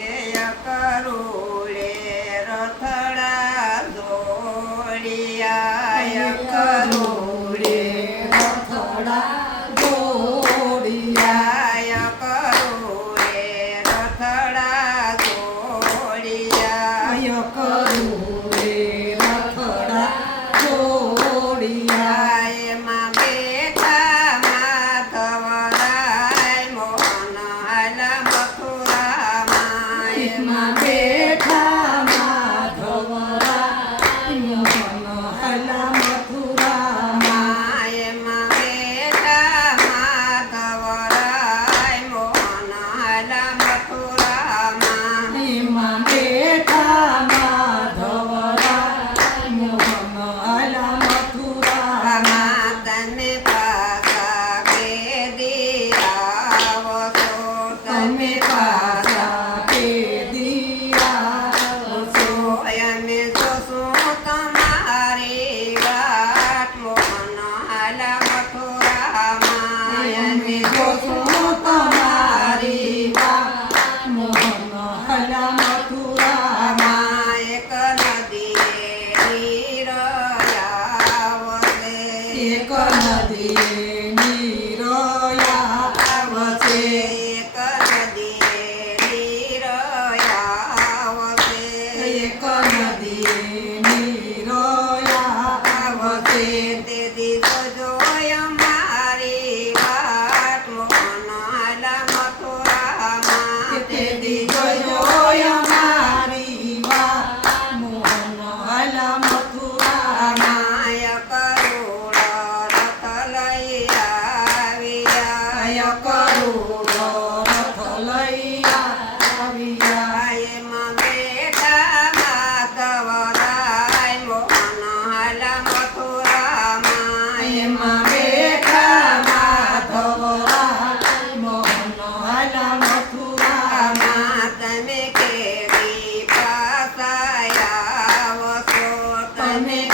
ధ్యేయ కరో my bed.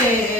que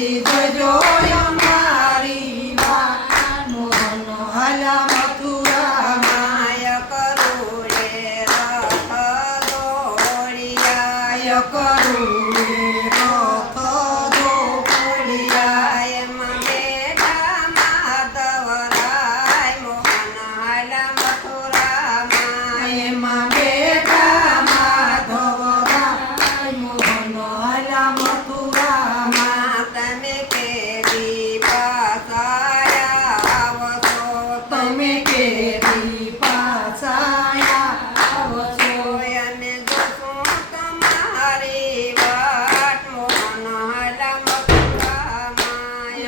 need the door.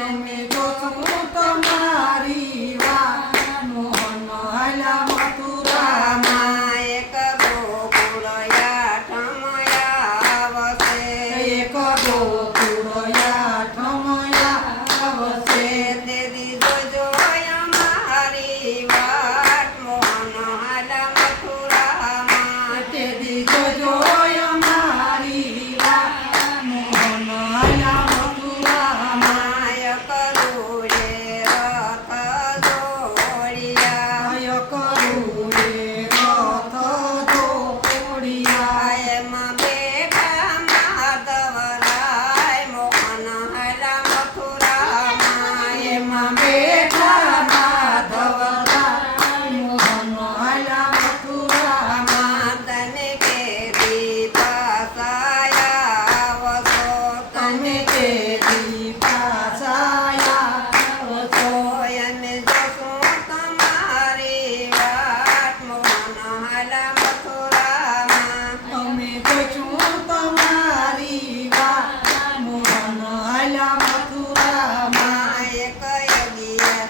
Mummy તો હું તમારી my man.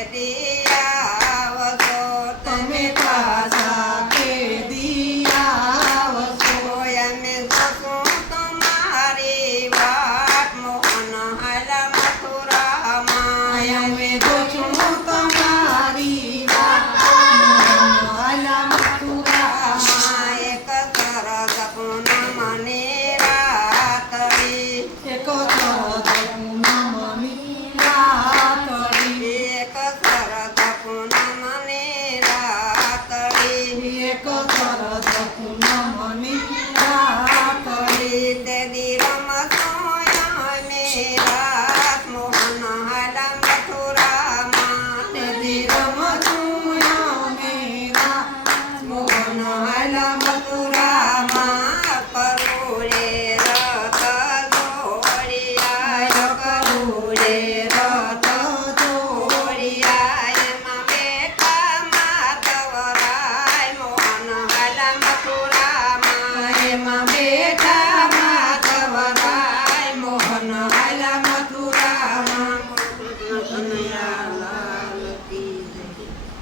I did.